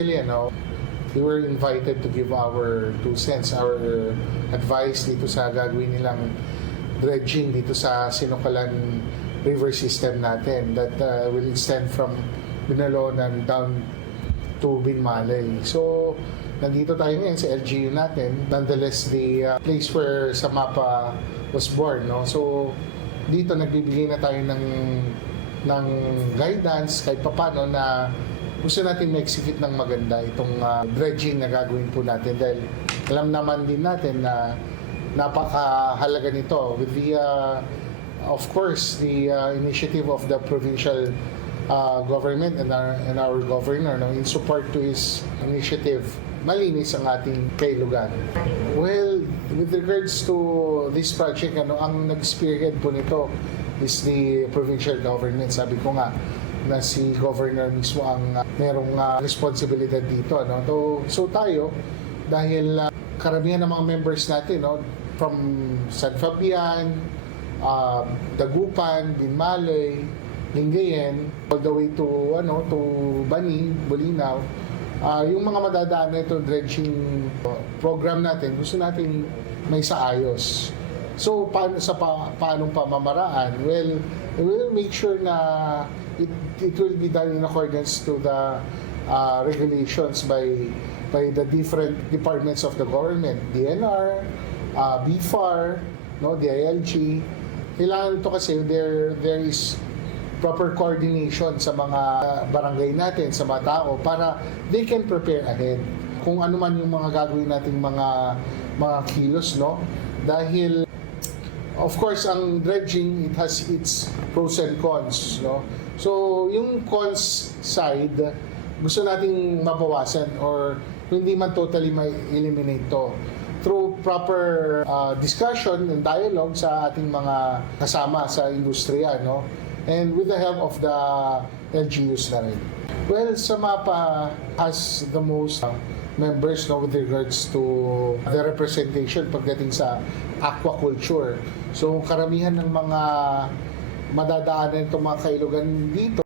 We were invited to give our 2 cents, our advice dito sa gagawin nilang dredging dito sa Sinukalan River system natin that will extend from Binalonan down to Binmalay. So, nandito tayo ngayon sa LGU natin. Nonetheless, the place where Samapa was born. No? So, dito nagbibigay na tayo ng guidance kahit papano na gusto natin ma-execute ng maganda itong dredging na gagawin po natin dahil alam naman din natin na napakahalaga nito with the of course the initiative of the provincial government and our governor in support to his initiative. Malinis ang ating kailugan. Well, with regards to this project, ang nag-spearhead po nito is the provincial government. Sabi ko nga na si governor mismo ang merong responsibilidad dito. So tayo, dahil karamihan ng mga members natin, from San Fabian, Dagupan, Binmalay, Lingayen, all the way to Bani, Bolinao, yung mga madadaan na ito dredging program natin, gusto natin may saayos. So paano pamamaraan? Well, we will make sure na it will be done in accordance to the regulations by the different departments of the government, DNR, BFAR, DILG. Kailangan ito kasi there is proper coordination sa mga barangay natin, sa mga tao para they can prepare ahead. Kung ano man yung mga gagawin nating mga kilos, dahil of course ang dredging, it has its pros and cons, So yung cons side, gusto nating mabawasan or hindi man totally ma-eliminate to through proper discussion and dialogue sa ating mga kasama sa industriya, and with the help of the LGUs na rin. Well, Samapa has the most members with regards to the representation pagdating sa aquaculture. So karamihan ng mga madadaanan itong mga kailugan dito